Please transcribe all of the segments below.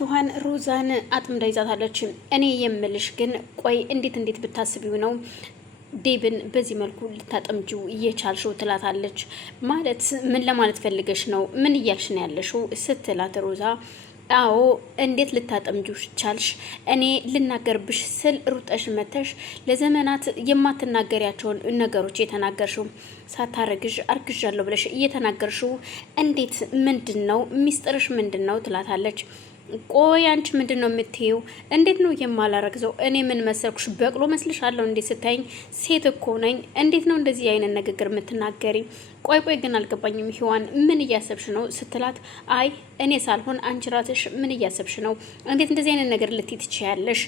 ሂዋን ሮዛን አጥምዳ ይዛታለች። እኔ የምልሽ ግን ቆይ እንዴት ብታስቢው ነው ዴብን በዚህ መልኩ ልታጠምጂው እየቻልሽው? ትላታለች። ማለት ምን ለማለት ፈልገሽ ነው? ምን እያልሽ ነው ያለሽው? ስትላት ሮዛ አዎ እንዴት ልታጠምጂው ቻልሽ? እኔ ልናገርብሽ ስል ሩጠሽ መተሽ ለዘመናት የማትናገሪያቸውን ነገሮች የተናገርሽው ሳታረግዥ አርግዣለሁ ብለሽ እየተናገርሽው እንዴት? ምንድነው ሚስጥርሽ? ምንድነው? ትላታለች። ቆይ አንቺ ምንድነው የምትይው? እንዴት ነው የማላረግዘው? እኔ ምን መሰልኩሽ? በቅሎ መስልሻለሁ እንዴ? ስታይኝ ሴት እኮ ነኝ። እንዴት ነው እንደዚህ አይነት ንግግር የምትናገሪ? ቆይ ግን አልገባኝም ሂዋን ምን እያሰብሽ ነው? ስትላት አይ እኔ ሳልሆን አንቺ ራስሽ ምን እያሰብሽ ነው? እንዴት እንደዚህ አይነት ነገር ልትይ ትችያለሽ?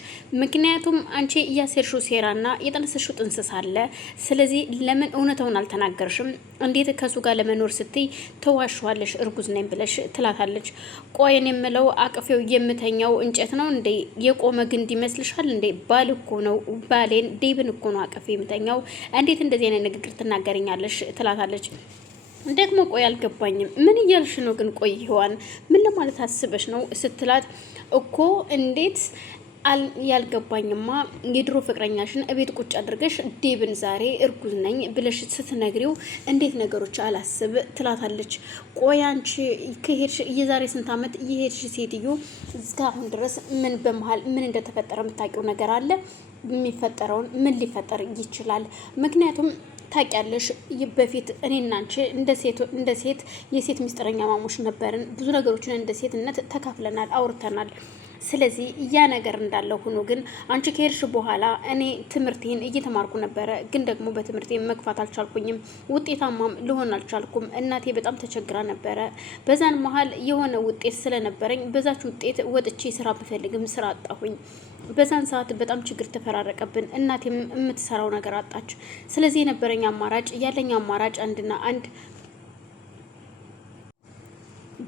ምክንያቱም አንቺ እያሰብሽው ሴራና የጠነሰሽው ጥንስስ አለ። ስለዚህ ለምን እውነታውን አልተናገርሽም? እንዴት ከሱ ጋር ለመኖር ስትይ ተዋሽዋለሽ እርጉዝ ነኝ ብለሽ? ትላታለች። ቆይ እኔ የምለው አቅፌው የምተኛው እንጨት ነው እንዴ? የቆመ ግንድ ይመስልሻል እንዴ? ባል እኮ ነው ባሌን ዴብን እኮ ነው አቅፌ የምተኛው። እንዴት እንደዚህ አይነት ንግግር ትናገረኛለሽ? ትላታለች። ደግሞ ቆይ አልገባኝም። ምን እያልሽ ነው ግን? ቆይ ሂዋን ምን ለማለት አስበሽ ነው? ስትላት እኮ እንዴት ያልገባኝማ የድሮ ፍቅረኛሽን እቤት ቁጭ አድርገሽ ዴብን ዛሬ እርጉዝ ነኝ ብለሽ ስትነግሪው እንዴት ነገሮች አላስብ? ትላታለች። ቆይ አንቺ ከሄድሽ የዛሬ ስንት ዓመት የሄድሽ ሴትዮ እስካሁን ድረስ ምን በመሀል ምን እንደተፈጠረ የምታውቂው ነገር አለ? የሚፈጠረውን ምን ሊፈጠር ይችላል? ምክንያቱም ታውቂያለሽ በፊት እኔና አንቺ እንደ ሴት የሴት ሚስጥረኛ ማሞች ነበርን። ብዙ ነገሮችን እንደ ሴትነት ተካፍለናል፣ አውርተናል። ስለዚህ ያ ነገር እንዳለው ሆኖ ግን አንቺ ከሄድሽ በኋላ እኔ ትምህርቴን እየተማርኩ ነበረ፣ ግን ደግሞ በትምህርቴ መግፋት አልቻልኩኝም፣ ውጤታማም ልሆን አልቻልኩም። እናቴ በጣም ተቸግራ ነበረ። በዛን መሀል የሆነ ውጤት ስለነበረኝ በዛች ውጤት ወጥቼ ስራ ብፈልግም ስራ አጣሁኝ። በዛን ሰዓት በጣም ችግር ተፈራረቀብን። እናቴም የምትሰራው ነገር አጣች። ስለዚህ የነበረኝ አማራጭ ያለኝ አማራጭ አንድና አንድ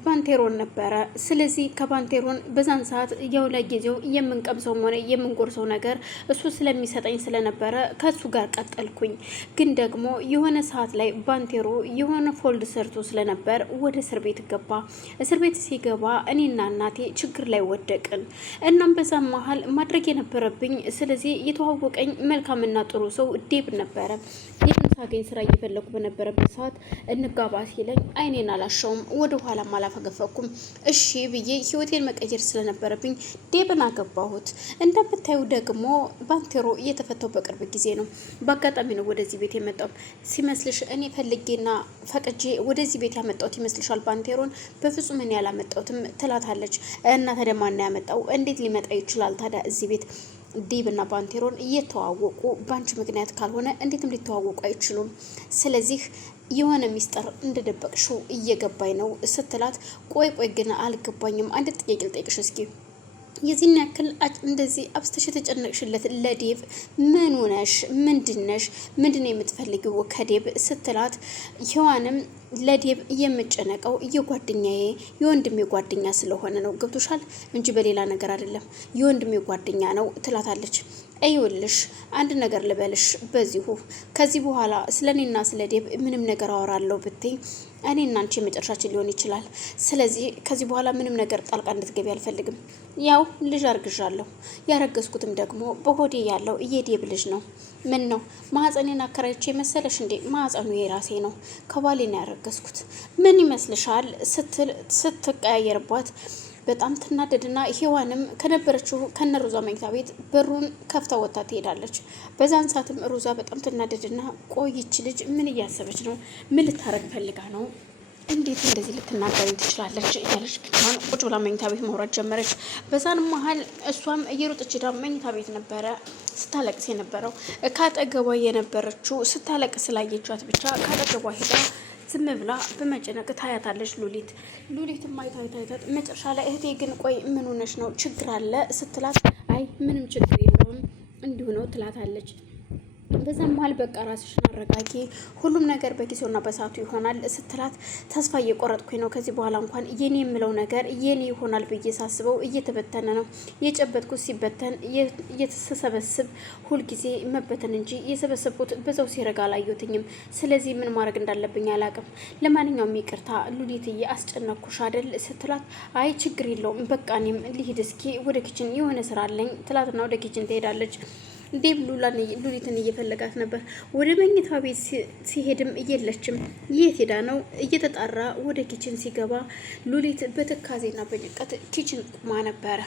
ባንቴሮን ነበረ። ስለዚህ ከባንቴሮን በዛን ሰዓት ያው ለጊዜው የምንቀምሰው ሆነ የምንጎርሰው ነገር እሱ ስለሚሰጠኝ ስለነበረ ከሱ ጋር ቀጠልኩኝ። ግን ደግሞ የሆነ ሰዓት ላይ ባንቴሮ የሆነ ፎልድ ሰርቶ ስለነበር ወደ እስር ቤት ገባ። እስር ቤት ሲገባ እኔና እናቴ ችግር ላይ ወደቅን። እናም በዛም መሀል ማድረግ የነበረብኝ ስለዚህ የተዋወቀኝ መልካምና ጥሩ ሰው ዴብ ነበረ። ዴብን ሳገኝ ስራ እየፈለኩ በነበረበት ሰዓት እንጋባ ሲለኝ አይኔን አላሻውም፣ ወደ ኋላ አላፈገፈኩም። እሺ ብዬ ህይወቴን መቀየር ስለነበረብኝ ዴብን አገባሁት። እንደምታዩ ደግሞ ባንቴሮ እየተፈታው በቅርብ ጊዜ ነው። በአጋጣሚ ነው ወደዚህ ቤት የመጣው ሲመስልሽ? እኔ ፈልጌና ፈቅጄ ወደዚህ ቤት ያመጣሁት ይመስልሻል ባንቴሮን? በፍጹም እኔ ያላመጣሁትም ትላታለች። እና ታዲያ ማን ያመጣው? እንዴት ሊመጣ ይችላል ታዲያ እዚህ ቤት? ዴብና ባንቴሮን እየተዋወቁ ባንቺ ምክንያት ካልሆነ እንዴትም ሊተዋወቁ አይችሉም። ስለዚህ የሆነ ሚስጥር እንደደበቅሽው እየገባኝ ነው ስትላት፣ ቆይ ግን አልገባኝም። አንድ ጥያቄ ልጠይቅሽ እስኪ። የዚህን ያክል እንደዚህ አብስተሽ የተጨነቅሽለት ለዴብ ምን ሆነሽ? ምንድነሽ? ምንድነው የምትፈልጊው ከዴብ ስትላት፣ ሂዋንም ለዴብ የምጨነቀው የጓደኛዬ የወንድሜ ጓደኛ ስለሆነ ነው። ገብቶሻል እንጂ በሌላ ነገር አይደለም። የወንድሜ ጓደኛ ነው ትላታለች። አይውልሽ አንድ ነገር ልበልሽ በዚሁ ከዚህ በኋላ ስለኔና ስለ ዴብ ምንም ነገር አወራለሁ ብትይ እኔና አንቺ የመጨረሻችን ሊሆን ይችላል። ስለዚህ ከዚህ በኋላ ምንም ነገር ጣልቃ እንድትገቢ አልፈልግም። ያው ልጅ አርግዣለሁ። ያረገዝኩትም ደግሞ በሆዴ ያለው የዴብ ልጅ ነው። ምን ነው ማህፀኔን አከራይቼ መሰለሽ እንዴ? ማህፀኑ የራሴ ነው። ከባሌ ነው ያረገዝኩት። ምን ይመስልሻል? ስትቀያየርባት በጣም ትናደድና ሂዋንም ከነበረችው ከነሩዛ መኝታ ቤት በሩን ከፍታ ወጣ ትሄዳለች። በዛን ሰዓትም ሩዛ በጣም ትናደድና ቆይች ልጅ ምን እያሰበች ነው? ምን ልታረግ ፈልጋ ነው? እንዴት እንደዚህ ልትናገር ትችላለች? እያለች ብቻዋን ቁጭ ብላ መኝታ ቤት ማውራት ጀመረች። በዛን መሀል እሷም እየሮጠች ሄዳ መኝታ ቤት ነበረ ስታለቅስ የነበረው። ካጠገቧ የነበረችው ስታለቅስ ስላየቻት ብቻ ካጠገቧ ሄዳ ዝም ብላ በመጨነቅ ታያታለች። ሉሊትም አይታት መጨረሻ ላይ እህቴ ግን ቆይ ምን ሆነሽ ነው? ችግር አለ ስትላት፣ አይ ምንም ችግር የለውም እንዲሁ ነው ትላታለች። በዛ መሀል በቃ ራስሽን አረጋጊ፣ ሁሉም ነገር በጊዜውና በሰዓቱ ይሆናል ስትላት ተስፋ እየቆረጥኩኝ ነው። ከዚህ በኋላ እንኳን የኔ የምለው ነገር የኔ ይሆናል ብዬ ሳስበው እየተበተነ ነው። የጨበጥኩት ሲበተን እየተሰበስብ ሁልጊዜ መበተን እንጂ የሰበሰብኩት በዛው ሲረጋ አላየሁትኝም። ስለዚህ ምን ማድረግ እንዳለብኝ አላውቅም። ለማንኛውም ይቅርታ ሉሊትዬ አስጨነኩሽ አይደል ስትላት አይ ችግር የለውም በቃ እኔም ልሂድ እስኪ ወደ ኪችን የሆነ ስራ አለኝ ትላትና ወደ ኪችን ትሄዳለች። ዴብ ሉሊትን እየፈለጋት ነበር። ወደ መኝታ ቤት ሲሄድም የለችም። የት ሄዳ ነው እየተጣራ ወደ ኪችን ሲገባ ሉሊት በትካዜና በጭንቀት ኪችን ቁማ ነበረ።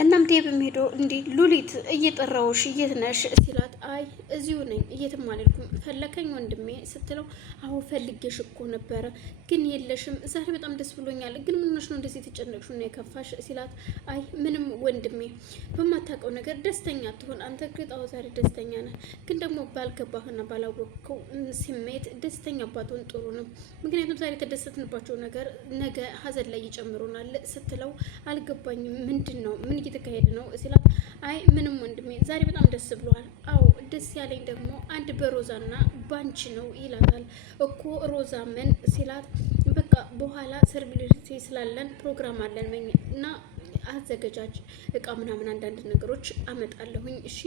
እናም ዴብም ሄዶ እንዲህ ሉሊት እየጠራውሽ የት ነሽ ሲላት አይ እዚሁ ነኝ የትም አልሄድኩም ፈለከኝ ወንድሜ ስትለው አዎ ፈልጌሽ እኮ ነበረ ግን የለሽም ዛሬ በጣም ደስ ብሎኛል ግን ምን ሆነሽ ነው እንደዚህ የተጨነቅሽው ነው የከፋሽ ሲላት አይ ምንም ወንድሜ በማታውቀው ነገር ደስተኛ ትሆን አንተ ግጣው ዛሬ ደስተኛ ነህ ግን ደግሞ ባልገባህና ባላወቅከው ስሜት ደስተኛ ባትሆን ጥሩ ነው ምክንያቱም ዛሬ የተደሰትንባቸው ነገር ነገ ሀዘን ላይ ይጨምሩናል ስትለው አልገባኝም ምንድን ነው ምን እየተካሄደ ነው ሲላት አይ ምንም ወንድሜ ዛሬ በጣም ደስ ብሏል አዎ ደስ ያለኝ ደግሞ አንድ በሮዛና ባንቺ ነው ይላታል እኮ ሮዛ ምን ሲላት በቃ በኋላ ሰርግሊቲ ስላለን ፕሮግራም አለን እና አዘገጃጅ እቃ ምናምን አንዳንድ ነገሮች አመጣለሁኝ እሺ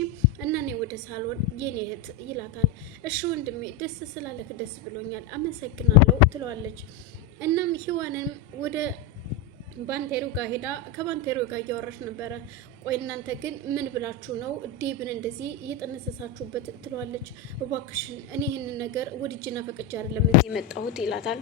እና እኔ ወደ ሳሎን የኔ እህት ይላታል እሺ ወንድሜ ደስ ስላለክ ደስ ብሎኛል አመሰግናለሁ ትለዋለች እናም ሂዋንም ወደ ባንቴሮ ጋር ሄዳ ከባንቴሮ ጋር እያወራች ነበረ ቆይ እናንተ ግን ምን ብላችሁ ነው ዴብን እንደዚህ እየጠነሰሳችሁበት ትለዋለች እባክሽን እኔ ይህንን ነገር ወድጅና ፈቅጄ አይደለም እዚህ መጣሁት ይላታል